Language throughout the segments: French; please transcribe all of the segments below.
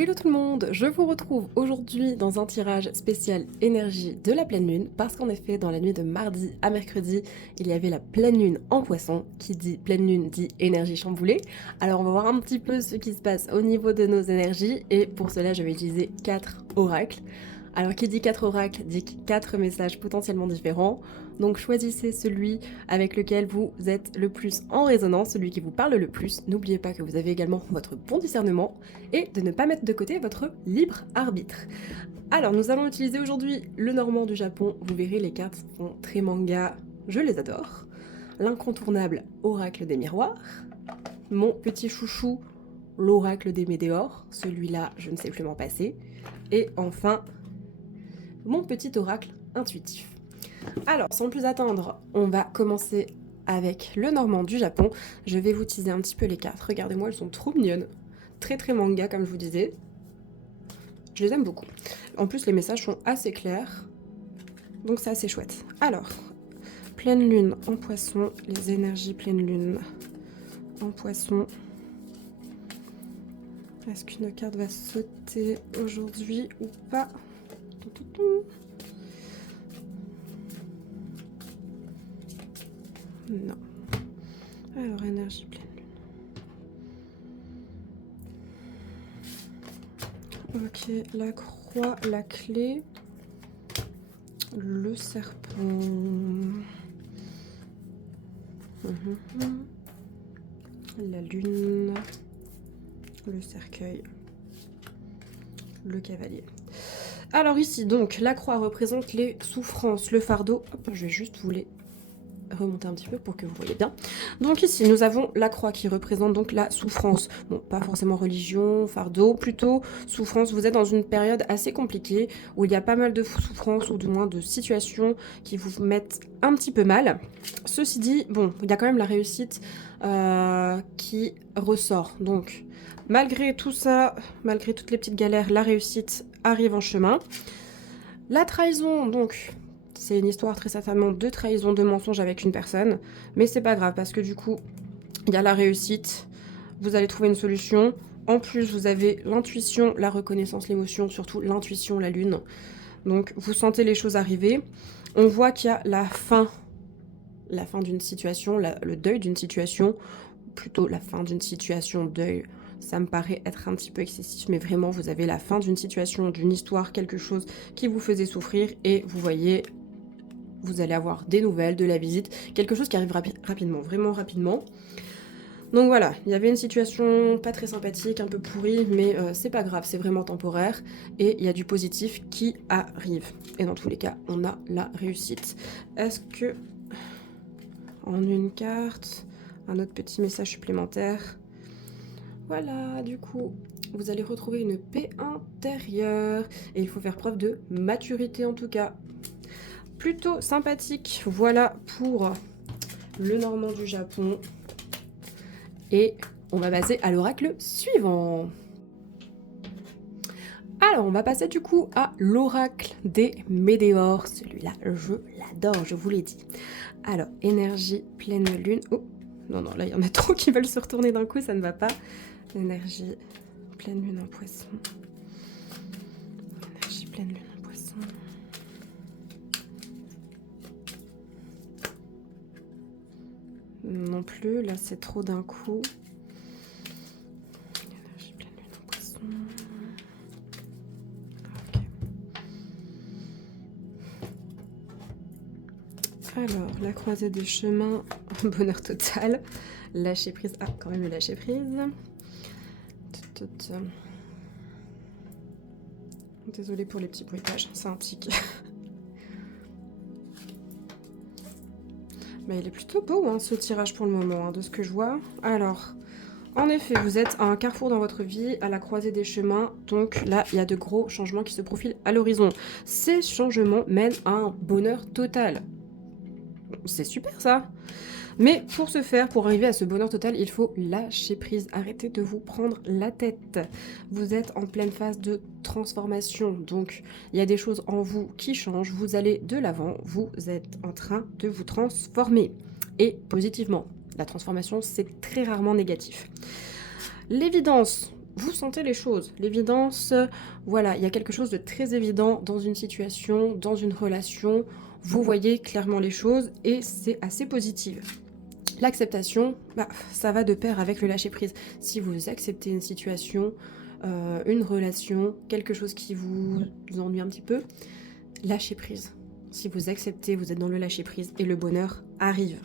Hello tout le monde, je vous retrouve aujourd'hui dans un tirage spécial énergie de la pleine lune parce qu'en effet dans la nuit de mardi à mercredi il y avait la pleine lune en poisson, qui dit pleine lune dit énergie chamboulée. Alors on va voir un petit peu ce qui se passe au niveau de nos énergies et pour cela je vais utiliser 4 oracles. Alors qui dit 4 oracles dit 4 messages potentiellement différents, donc choisissez celui avec lequel vous êtes le plus en résonance, celui qui vous parle le plus. N'oubliez pas que vous avez également votre bon discernement et de ne pas mettre de côté votre libre arbitre. Alors nous allons utiliser aujourd'hui le Normand du Japon, vous verrez les cartes sont très manga, je les adore. L'incontournable Oracle des miroirs, mon petit chouchou l'Oracle des météores, celui-là je ne sais plus m'en passer, et enfin mon petit oracle intuitif. Alors, sans plus attendre, on va commencer avec le Normand du Japon. Je vais vous teaser un petit peu les cartes. Regardez-moi, elles sont trop mignonnes. Très très manga, comme je vous disais. Je les aime beaucoup. En plus, les messages sont assez clairs. Donc c'est assez chouette. Alors, pleine lune en poisson. Les énergies pleine lune en poisson. Est-ce qu'une carte va sauter aujourd'hui ou pas ? Non. Alors, énergie pleine lune. Ok, la croix, la clé, le serpent. La lune, le cercueil, le cavalier. Alors ici, donc, la croix représente les souffrances, le fardeau. Hop, je vais juste vous les remonter un petit peu pour que vous voyez bien. Donc ici, nous avons la croix qui représente donc la souffrance. Bon, pas forcément religion, fardeau, plutôt souffrance. Vous êtes dans une période assez compliquée où il y a pas mal de souffrances ou du moins de situations qui vous mettent un petit peu mal. Ceci dit, bon, il y a quand même la réussite qui ressort. Donc, malgré tout ça, malgré toutes les petites galères, la réussite arrive en chemin. La trahison, donc, c'est une histoire très certainement de trahison, de mensonge avec une personne, mais c'est pas grave parce que du coup, il y a la réussite, vous allez trouver une solution. En plus, vous avez l'intuition, la reconnaissance, l'émotion, surtout l'intuition, la lune. Donc, vous sentez les choses arriver. On voit qu'il y a la fin d'une situation, le deuil d'une situation, plutôt la fin d'une situation, deuil. Ça me paraît être un petit peu excessif, mais vraiment, vous avez la fin d'une situation, d'une histoire, quelque chose qui vous faisait souffrir, et vous voyez, vous allez avoir des nouvelles, de la visite, quelque chose qui arrive rapidement, vraiment rapidement. Donc voilà, il y avait une situation pas très sympathique, un peu pourrie, mais c'est pas grave, c'est vraiment temporaire, et il y a du positif qui arrive. Et dans tous les cas, on a la réussite. Est-ce que, en une carte, un autre petit message supplémentaire ? Voilà, du coup, vous allez retrouver une paix intérieure, et il faut faire preuve de maturité en tout cas. Plutôt sympathique, voilà pour le Normand du Japon. Et on va passer à l'oracle suivant. Alors, on va passer du coup à l'oracle des météores. Celui-là, je l'adore, je vous l'ai dit. Alors, énergie pleine lune. Oh, non, là, il y en a trop qui veulent se retourner d'un coup, ça ne va pas. Énergie pleine lune en poisson. Énergie pleine lune en poisson. Non plus, là c'est trop d'un coup. Énergie pleine lune en poisson. Ok. Alors, la croisée des chemins, bonheur total. Lâcher prise. Ah, quand même le lâcher prise. Désolée pour les petits bruitages, c'est un tic. Mais il est plutôt beau hein, ce tirage pour le moment, hein, de ce que je vois. Alors, en effet, vous êtes à un carrefour dans votre vie, à la croisée des chemins. Donc là, il y a de gros changements qui se profilent à l'horizon. Ces changements mènent à un bonheur total. C'est super ça. Mais pour ce faire, pour arriver à ce bonheur total, il faut lâcher prise, arrêter de vous prendre la tête. Vous êtes en pleine phase de transformation, donc il y a des choses en vous qui changent, vous allez de l'avant, vous êtes en train de vous transformer, et positivement. La transformation, c'est très rarement négatif. L'évidence, vous sentez les choses. L'évidence, voilà, il y a quelque chose de très évident dans une situation, dans une relation. Vous voyez clairement les choses et c'est assez positif. L'acceptation, bah, ça va de pair avec le lâcher-prise. Si vous acceptez une situation, une relation, quelque chose qui vous ennuie un petit peu, lâchez prise. Si vous acceptez, vous êtes dans le lâcher-prise et le bonheur arrive.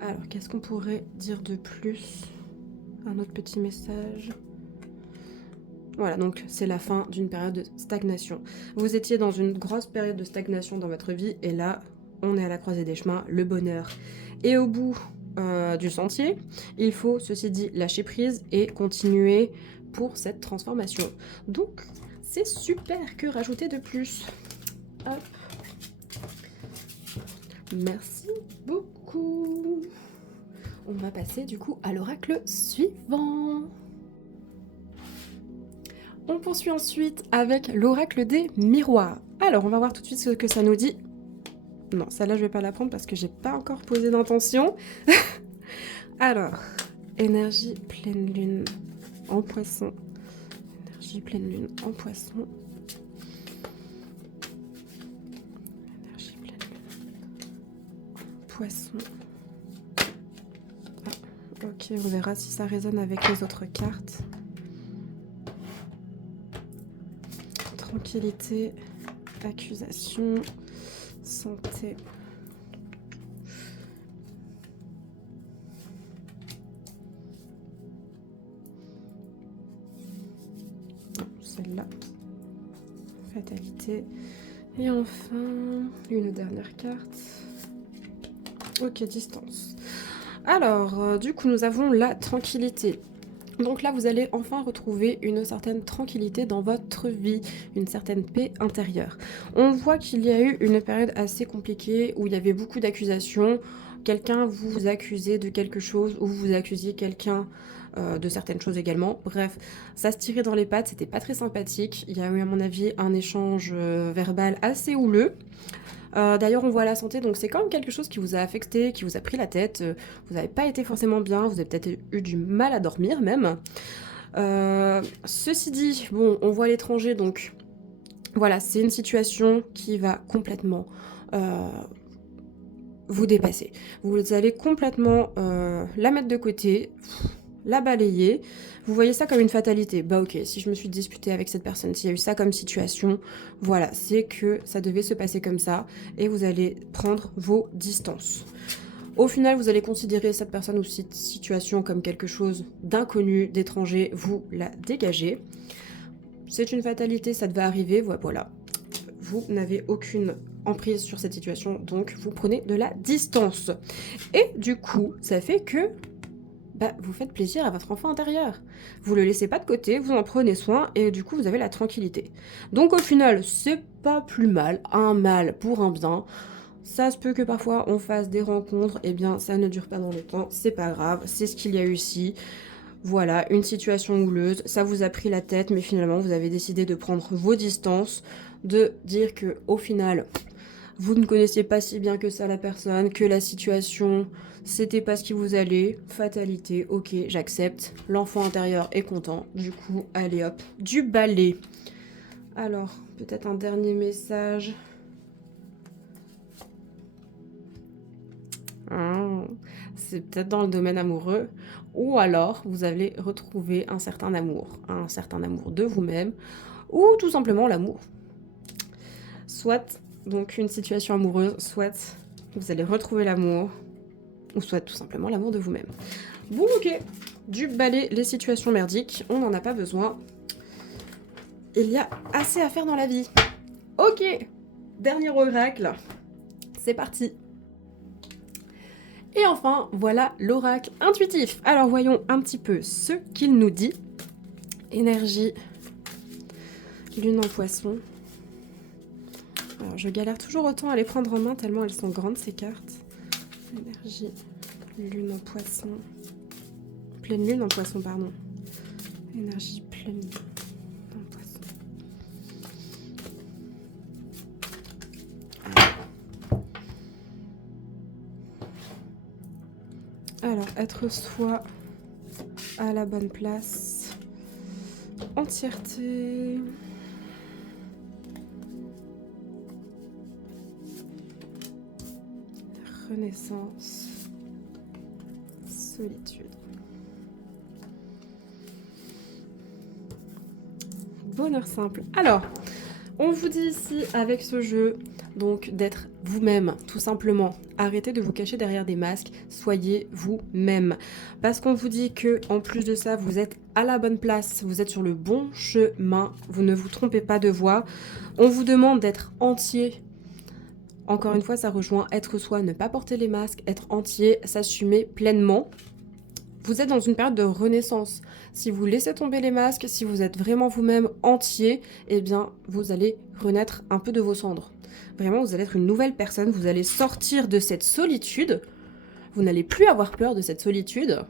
Alors, qu'est-ce qu'on pourrait dire de plus? Un autre petit message. Voilà, donc c'est la fin d'une période de stagnation. Vous étiez dans une grosse période de stagnation dans votre vie et là, on est à la croisée des chemins, le bonheur est au bout du sentier. Il faut, ceci dit, lâcher prise et continuer pour cette transformation. Donc, c'est super, que rajouter de plus? Hop. Merci beaucoup. On va passer du coup à l'oracle suivant. On poursuit ensuite avec l'oracle des miroirs. Alors, on va voir tout de suite ce que ça nous dit. Non, celle-là, je vais pas la prendre parce que j'ai pas encore posé d'intention. Alors, énergie pleine lune en poisson. Énergie pleine lune en poisson. Énergie pleine lune en poisson. Ah, ok, on verra si ça résonne avec les autres cartes. Tranquillité, accusation, santé. Celle-là, fatalité. Et enfin, une dernière carte. Ok, distance. Alors, du coup, nous avons la tranquillité. Donc là, vous allez enfin retrouver une certaine tranquillité dans votre vie, une certaine paix intérieure. On voit qu'il y a eu une période assez compliquée où il y avait beaucoup d'accusations. Quelqu'un vous accusait de quelque chose ou vous accusiez quelqu'un de certaines choses également. Bref, ça se tirait dans les pattes, c'était pas très sympathique. Il y a eu à mon avis un échange verbal assez houleux. D'ailleurs, on voit la santé, donc c'est quand même quelque chose qui vous a affecté, qui vous a pris la tête. Vous n'avez pas été forcément bien, vous avez peut-être eu du mal à dormir même. Ceci dit, bon, on voit l'étranger, donc voilà, c'est une situation qui va complètement vous dépasser. Vous allez complètement la mettre de côté, la balayer. Vous voyez ça comme une fatalité. Bah ok, si je me suis disputée avec cette personne, s'il y a eu ça comme situation, voilà, c'est que ça devait se passer comme ça et vous allez prendre vos distances. Au final, vous allez considérer cette personne ou cette situation comme quelque chose d'inconnu, d'étranger, vous la dégagez. C'est une fatalité, ça devait arriver, voilà. Vous n'avez aucune emprise sur cette situation, donc vous prenez de la distance. Et du coup, ça fait que vous faites plaisir à votre enfant intérieur. Vous le laissez pas de côté, vous en prenez soin et du coup vous avez la tranquillité. Donc au final, c'est pas plus mal, un mal pour un bien. Ça se peut que parfois on fasse des rencontres, et bien ça ne dure pas dans le temps, c'est pas grave, c'est ce qu'il y a eu ici. Voilà, une situation houleuse, ça vous a pris la tête, mais finalement vous avez décidé de prendre vos distances, de dire que au final, vous ne connaissiez pas si bien que ça la personne, que la situation, c'était pas ce qui vous allait. Fatalité, ok, j'accepte. L'enfant intérieur est content. Du coup, allez hop, du balai. Alors, peut-être un dernier message. C'est peut-être dans le domaine amoureux. Ou alors, vous allez retrouver un certain amour de vous-même. Ou tout simplement l'amour. Soit donc une situation amoureuse, soit vous allez retrouver l'amour, ou soit tout simplement l'amour de vous-même. Bon, ok, du balai les situations merdiques, on n'en a pas besoin. Il y a assez à faire dans la vie. Ok, dernier oracle, c'est parti. Et enfin, voilà l'oracle intuitif. Alors voyons un petit peu ce qu'il nous dit. Énergie, lune en poisson. Alors je galère toujours autant à les prendre en main tellement elles sont grandes ces cartes. Énergie, lune en poisson. Pleine lune en poisson, pardon. Énergie pleine lune en poisson. Alors, être soi à la bonne place. entièreté. Renaissance. Solitude. Bonheur simple. Alors, on vous dit ici avec ce jeu, donc d'être vous-même, tout simplement. Arrêtez de vous cacher derrière des masques, soyez vous-même. Parce qu'on vous dit que, en plus de ça, vous êtes à la bonne place, vous êtes sur le bon chemin, vous ne vous trompez pas de voie. On vous demande d'être entier. Encore une fois, ça rejoint être soi, ne pas porter les masques, être entier, s'assumer pleinement. Vous êtes dans une période de renaissance. Si vous laissez tomber les masques, si vous êtes vraiment vous-même entier, eh bien, vous allez renaître un peu de vos cendres. Vraiment, vous allez être une nouvelle personne, vous allez sortir de cette solitude. Vous n'allez plus avoir peur de cette solitude,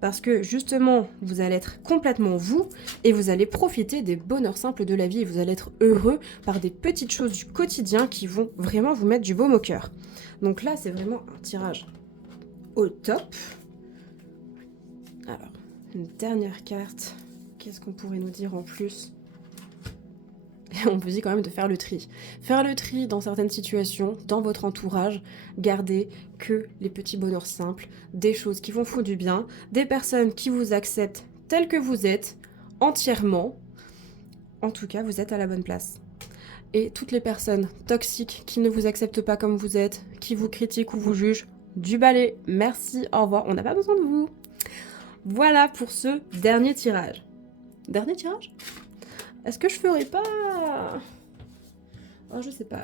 parce que justement, vous allez être complètement vous, et vous allez profiter des bonheurs simples de la vie, et vous allez être heureux par des petites choses du quotidien qui vont vraiment vous mettre du baume au cœur. Donc là, c'est vraiment un tirage au top. Alors, une dernière carte. Qu'est-ce qu'on pourrait nous dire en plus ? Et on vous dit quand même de faire le tri. Faire le tri dans certaines situations, dans votre entourage, gardez que les petits bonheurs simples, des choses qui vous font du bien, des personnes qui vous acceptent tels que vous êtes, entièrement. En tout cas, vous êtes à la bonne place. Et toutes les personnes toxiques qui ne vous acceptent pas comme vous êtes, qui vous critiquent ou vous jugent, du balai, merci, au revoir, on n'a pas besoin de vous. Voilà pour ce dernier tirage. Dernier tirage ? Est-ce que je ferais pas... Oh, je sais pas.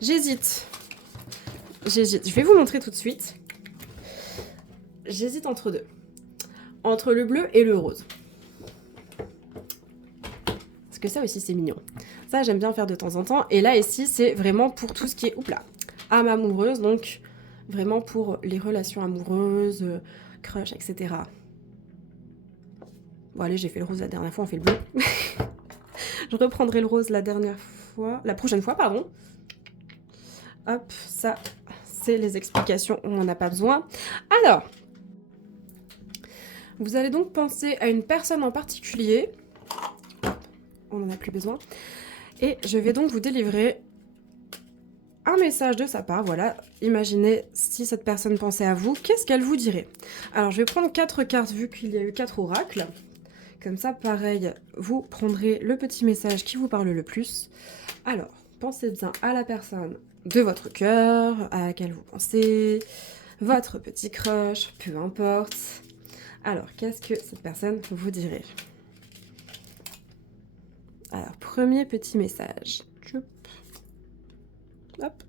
J'hésite. Je vais vous montrer tout de suite. J'hésite entre deux. Entre le bleu et le rose. Parce que ça aussi, c'est mignon. Ça, j'aime bien faire de temps en temps. Et là, ici, c'est vraiment pour tout ce qui est... Oupla. Âme amoureuse, donc vraiment pour les relations amoureuses, crush, etc. Bon, allez, j'ai fait le rose la dernière fois, on fait le bleu. Je reprendrai le rose la prochaine fois, pardon. Hop, ça, c'est les explications, on n'en a pas besoin. Alors, vous allez donc penser à une personne en particulier. On n'en a plus besoin. Et je vais donc vous délivrer un message de sa part. Voilà, imaginez si cette personne pensait à vous, qu'est-ce qu'elle vous dirait? Alors, je vais prendre 4 cartes vu qu'il y a eu 4 oracles. Comme ça, pareil, vous prendrez le petit message qui vous parle le plus. Alors, pensez bien à la personne de votre cœur, à laquelle vous pensez, votre petit crush, peu importe. Alors, qu'est-ce que cette personne vous dirait? Alors, premier petit message. Hop.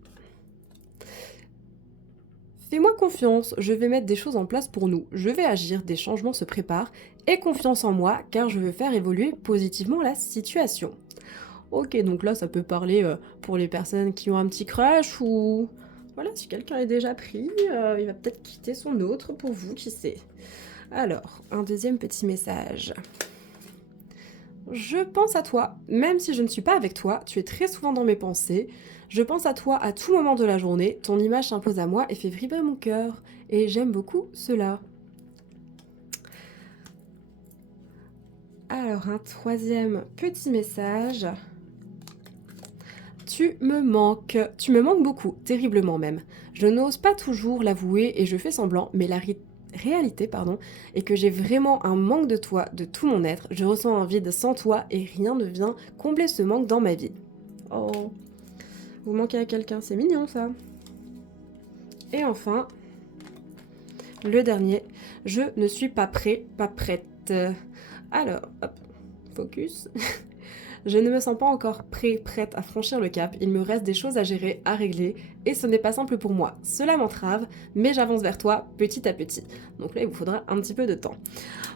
Fais-moi confiance, je vais mettre des choses en place pour nous. Je vais agir, des changements se préparent. Aie confiance en moi, car je veux faire évoluer positivement la situation. Ok, donc là, ça peut parler pour les personnes qui ont un petit crush ou... Voilà, si quelqu'un est déjà pris, il va peut-être quitter son autre pour vous, qui sait. Alors, un deuxième petit message. Je pense à toi, même si je ne suis pas avec toi, tu es très souvent dans mes pensées. Je pense à toi à tout moment de la journée, ton image s'impose à moi et fait vibrer mon cœur. Et j'aime beaucoup cela. Alors, un troisième petit message. Tu me manques beaucoup, terriblement même. Je n'ose pas toujours l'avouer et je fais semblant, mais la réalité, est que j'ai vraiment un manque de toi, de tout mon être. Je ressens un vide sans toi et rien ne vient combler ce manque dans ma vie. Oh, vous manquez à quelqu'un, c'est mignon ça. Et enfin, le dernier, je ne suis pas prêt, pas prête. Alors, hop, focus. Je ne me sens pas encore prête à franchir le cap, il me reste des choses à gérer, à régler, et ce n'est pas simple pour moi. Cela m'entrave, mais j'avance vers toi petit à petit. Donc là, il vous faudra un petit peu de temps.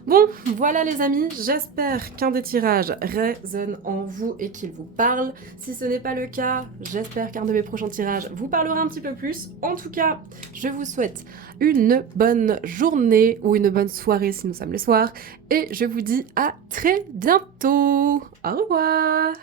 Bon, voilà les amis, j'espère qu'un des tirages résonne en vous et qu'il vous parle. Si ce n'est pas le cas, j'espère qu'un de mes prochains tirages vous parlera un petit peu plus. En tout cas, je vous souhaite une bonne journée ou une bonne soirée si nous sommes le soir. Et je vous dis à très bientôt. Au revoir.